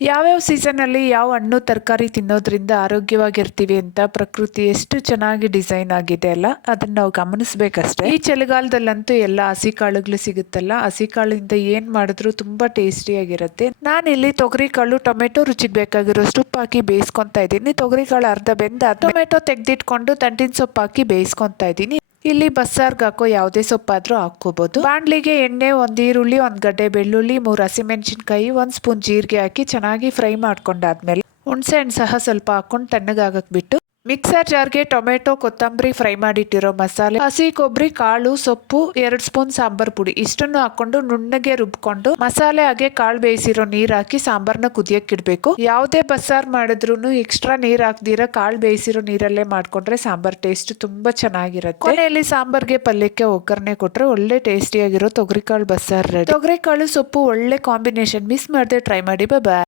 ಯಾವ್ಯಾವ ಸೀಸನಲ್ಲಿ ಯಾವ ಹಣ್ಣು ತರಕಾರಿ ತಿನ್ನೋದ್ರಿಂದ ಆರೋಗ್ಯವಾಗಿರ್ತೀವಿ ಅಂತ ಪ್ರಕೃತಿ ಎಷ್ಟು ಚೆನ್ನಾಗಿ ಡಿಸೈನ್ ಆಗಿದೆ ಅಲ್ಲ, ಅದನ್ನ ನಾವು ಗಮನಿಸ್ಬೇಕಷ್ಟೇ. ಈ ಚಳಿಗಾಲದಲ್ಲಂತೂ ಎಲ್ಲ ಹಸಿ ಕಾಳುಗಳು ಸಿಗುತ್ತಲ್ಲ, ಹಸಿ ಕಾಳಿಂದ ಏನ್ ಮಾಡಿದ್ರು ತುಂಬಾ ಟೇಸ್ಟಿಯಾಗಿರುತ್ತೆ. ನಾನಿಲ್ಲಿ ತೊಗರಿ ಕಾಳು ಟೊಮೆಟೊ ರುಚಿಗೆ ಬೇಕಾಗಿರೋಷ್ಟು ಉಪ್ಪು ಹಾಕಿ ಬೇಯಿಸ್ಕೊಂತಾ ಇದ್ದೀನಿ. ತೊಗರಿ ಕಾಳು ಅರ್ಧ ಬೆಂದ ಟೊಮೆಟೊ ತೆಗೆದಿಟ್ಕೊಂಡು ದಂಟಿನ ಸೊಪ್ಪು ಹಾಕಿ ಬೇಯಿಸ್ಕೊಂತಾ ಇದ್ದೀನಿ. ಇಲ್ಲಿ ಬಸ್ಸಾರ್ಗೆ ಹಾಕೋ ಯಾವುದೇ ಸೊಪ್ಪಾದ್ರೂ ಹಾಕೋಬಹುದು. ಬಾಣ್ಲಿಗೆ ಎಣ್ಣೆ, ಒಂದ್ ಈರುಳ್ಳಿ, ಒಂದ್ ಗಡ್ಡೆ ಬೆಳ್ಳುಳ್ಳಿ, 3 ಹಸಿಮೆಣಸಿನ್ಕಾಯಿ, 1 ಸ್ಪೂನ್ ಜೀರಿಗೆ ಹಾಕಿ ಚೆನ್ನಾಗಿ ಫ್ರೈ ಮಾಡ್ಕೊಂಡಾದ್ಮೇಲೆ ಹುಣಸೆ ಹಣ್ಣು ಸಹ ಸ್ವಲ್ಪ ಹಾಕೊಂಡು ತಣ್ಣಗಾಗಕ್ ಬಿಟ್ಟು ಮಿಕ್ಸರ್ ಜಾರ್ಗೆ ಟೊಮೆಟೊ, ಕೊತ್ತಂಬರಿ, ಫ್ರೈ ಮಾಡಿಟ್ಟಿರೋ ಮಸಾಲೆ, ಹಸಿ ಕೊಬ್ಬರಿ, ಕಾಳು, ಸೊಪ್ಪು, 2 ಸ್ಪೂನ್ ಸಾಂಬಾರ್ ಪುಡಿ ಇಷ್ಟನ್ನು ಹಾಕೊಂಡು ನುಣ್ಣಗೆ ರುಬ್ಕೊಂಡು ಮಸಾಲೆ ಹಾಗೆ ಕಾಳು ಬೇಯಿಸಿರೋ ನೀರ್ ಹಾಕಿ ಸಾಂಬಾರ್ನ ಕುದಿಯಕ್ ಇಡ್ಬೇಕು. ಯಾವುದೇ ಬಸ್ಸಾರ್ ಮಾಡಿದ್ರು ಎಕ್ಸ್ಟ್ರಾ ನೀರ್ ಹಾಕ್ದಿರ ಕಾಳು ಬೇಯಿಸಿರೋ ನೀರಲ್ಲೇ ಮಾಡ್ಕೊಂಡ್ರೆ ಸಾಂಬಾರ್ ಟೇಸ್ಟ್ ತುಂಬಾ ಚೆನ್ನಾಗಿರುತ್ತೆ. ಕೊನೆಯಲ್ಲಿ ಸಾಂಬಾರ್ಗೆ ಪಲ್ಯಕ್ಕೆ ಒಗ್ಗರಣೆ ಕೊಟ್ರೆ ಒಳ್ಳೆ ಟೇಸ್ಟಿಯಾಗಿರೋ ತೊಗರಿಕಾಳು ಬಸ್ಸಾರ್ ರೆಡಿ. ತೊಗರಿಕಾಳು ಸೊಪ್ಪು ಒಳ್ಳೆ ಕಾಂಬಿನೇಷನ್. ಮಿಸ್ ಮಾಡದೆ ಟ್ರೈ ಮಾಡಿ. ಬಾಯ್.